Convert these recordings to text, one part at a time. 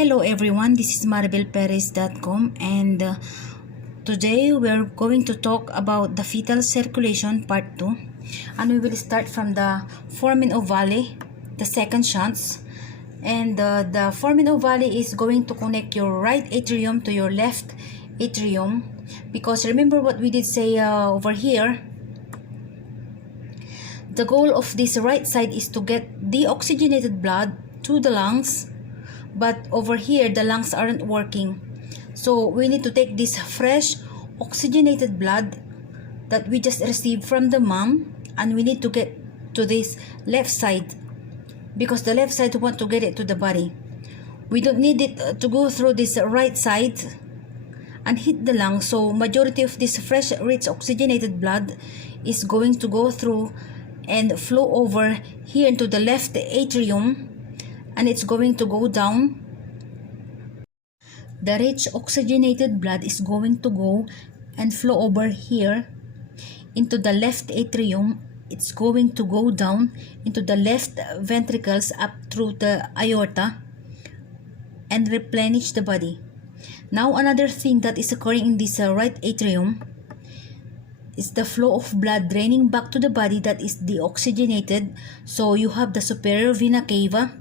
Hello everyone, this is maribelperez.com and today we're going to talk about the fetal circulation part 2, and we will start from the foramen ovale, the second shunt. And the foramen ovale is going to connect your right atrium to your left atrium, because remember what we did say over here. The goal of this right side is to get deoxygenated blood to the lungs, but over here the lungs aren't working, so we need to take this fresh oxygenated blood that we just received from the mom, and we need to get to this left side, because the left side want to get it to the body. We don't need it to go through this right side and hit the lung, so majority of this fresh rich oxygenated blood is going to go through and flow over here into the left atrium, and it's going to go down. The rich oxygenated blood is going to go and flow over here into the left atrium. It's going to go down into the left ventricles up through the aorta and replenish the body. Now another thing that is occurring in this right atrium is the flow of blood draining back to the body that is deoxygenated. So you have the superior vena cava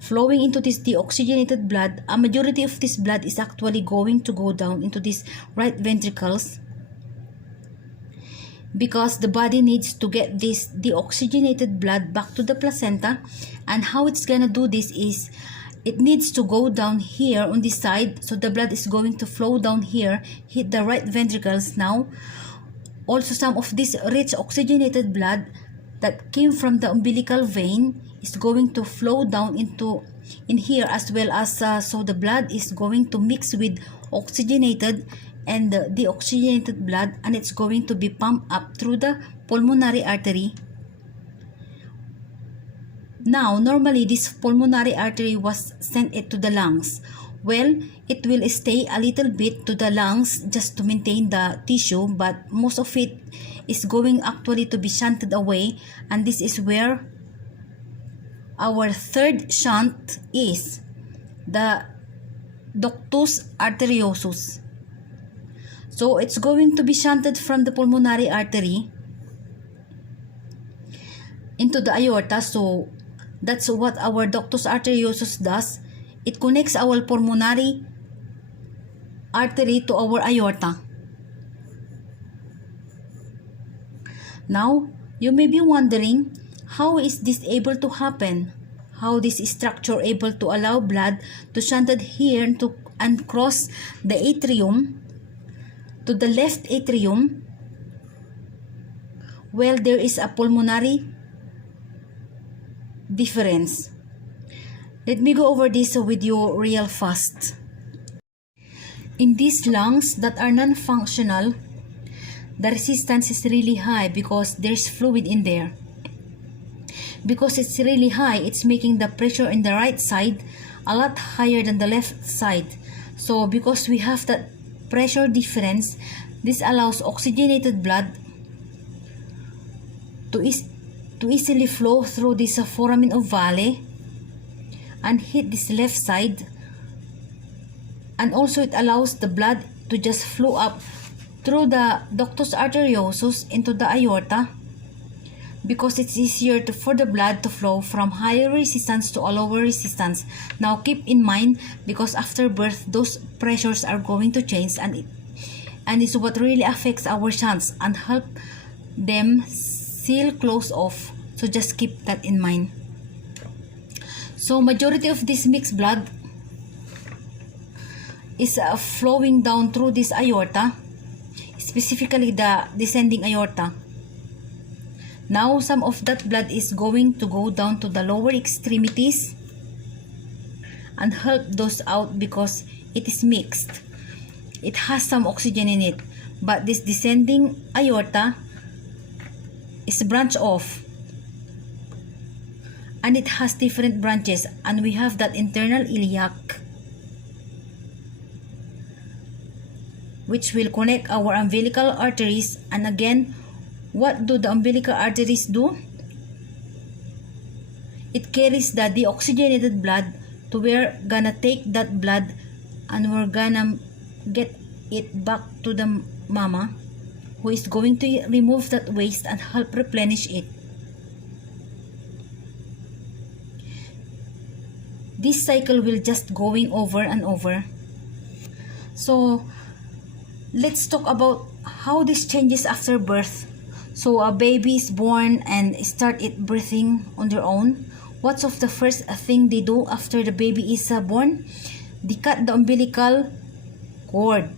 flowing into this deoxygenated blood. A majority of this blood is actually going to go down into these right ventricles, because the body needs to get this deoxygenated blood back to the placenta. And how it's gonna do this is it needs to go down here on this side, so the blood is going to flow down here, hit the right ventricles. Now also some of this rich oxygenated blood that came from the umbilical vein is going to flow down in here as well, as so the blood is going to mix with oxygenated and deoxygenated blood, and it's going to be pumped up through the pulmonary artery. Now normally this pulmonary artery was sent it to the lungs. Well, it will stay a little bit to the lungs just to maintain the tissue, but most of it is going actually to be shunted away, and this is where our third shunt is, the ductus arteriosus. So it's going to be shunted from the pulmonary artery into the aorta. So that's what our ductus arteriosus does. It connects our pulmonary artery to our aorta. Now you may be wondering, how is this able to happen? How this structure able to allow blood to shunted here and cross the atrium to the left atrium? Well, there is a pulmonary difference. Let me go over this with you real fast. In these lungs that are non-functional, the resistance is really high because there's fluid in there. Because it's really high, it's making the pressure in the right side a lot higher than the left side. So because we have that pressure difference, this allows oxygenated blood to easily flow through this foramen ovale and hit this left side, and also it allows the blood to just flow up through the ductus arteriosus into the aorta, because it's easier for the blood to flow from higher resistance to a lower resistance. Now keep in mind, because after birth those pressures are going to change, and it's what really affects our shunts and help them seal close off. So just keep that in mind. So majority of this mixed blood is flowing down through this aorta, specifically the descending aorta. Now some of that blood is going to go down to the lower extremities and help those out, because it is mixed. It has some oxygen in it, but this descending aorta is branched off, and it has different branches, and we have that internal iliac, which will connect our umbilical arteries. And again, what do the umbilical arteries do? It carries the deoxygenated blood to we're gonna take that blood and we're gonna get it back to the mama, who is going to remove that waste and help replenish it. This cycle will just going over and over. So let's talk about how this changes after birth. So a baby is born and start it breathing on their own. What's of the first thing they do after the baby is born? They cut the umbilical cord.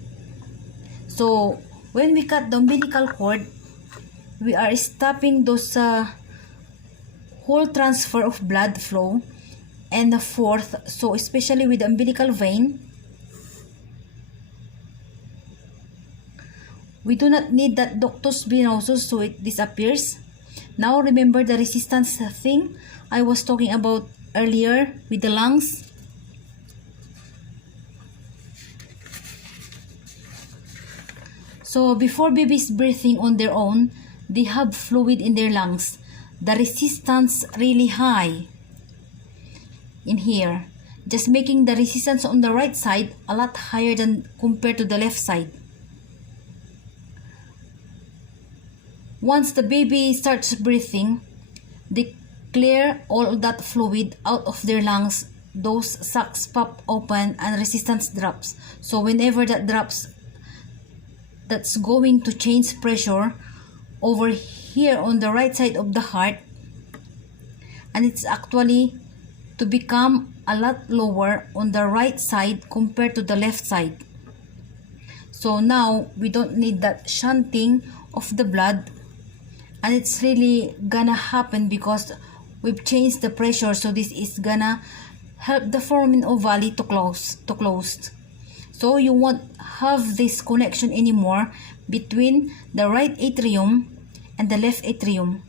So when we cut the umbilical cord, we are stopping those whole transfer of blood flow. And the fourth, so especially with the umbilical vein, we do not need that ductus venosus, so it disappears. Now remember the resistance thing I was talking about earlier with the lungs. So before babies breathing on their own, they have fluid in their lungs. The resistance really high in here, just making the resistance on the right side a lot higher than compared to the left side. Once the baby starts breathing, they clear all that fluid out of their lungs. Those sacs pop open and resistance drops. So whenever that drops, that's going to change pressure over here on the right side of the heart, and it's actually to become a lot lower on the right side compared to the left side. So now we don't need that shunting of the blood, and it's really gonna happen because we've changed the pressure. So this is gonna help the foramen ovale to close. So you won't have this connection anymore between the right atrium and the left atrium,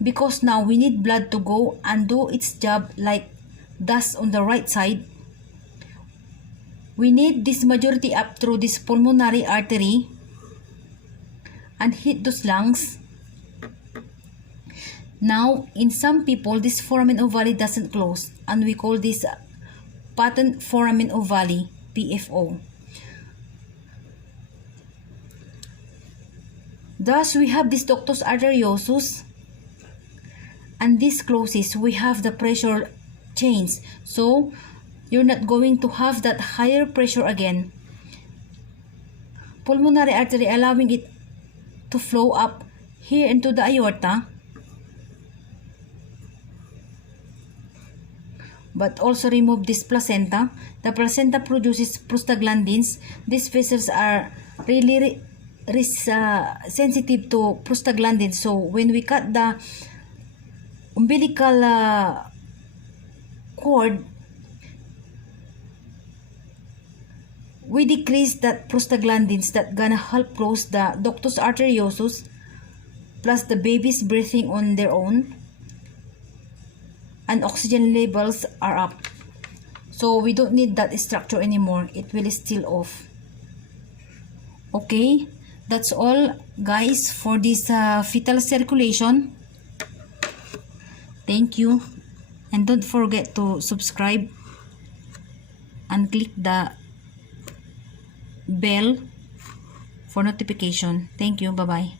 because now we need blood to go and do its job like dust on the right side. We need this majority up through this pulmonary artery and hit those lungs. Now in some people, this foramen ovale doesn't close, and we call this patent foramen ovale, PFO. Thus we have this ductus arteriosus, and this closes. We have the pressure change, so you're not going to have that higher pressure again. Pulmonary artery allowing it to flow up here into the aorta, but also remove this placenta. The placenta produces prostaglandins. These vessels are really sensitive to prostaglandins. So when we cut the umbilical cord, we decrease that prostaglandins that gonna help close the ductus arteriosus, plus the babies breathing on their own, and oxygen levels are up. So we don't need that structure anymore. It will still off. Okay, that's all guys for this fetal circulation. Thank you, and don't forget to subscribe and click the bell for notification. Thank you. Bye bye.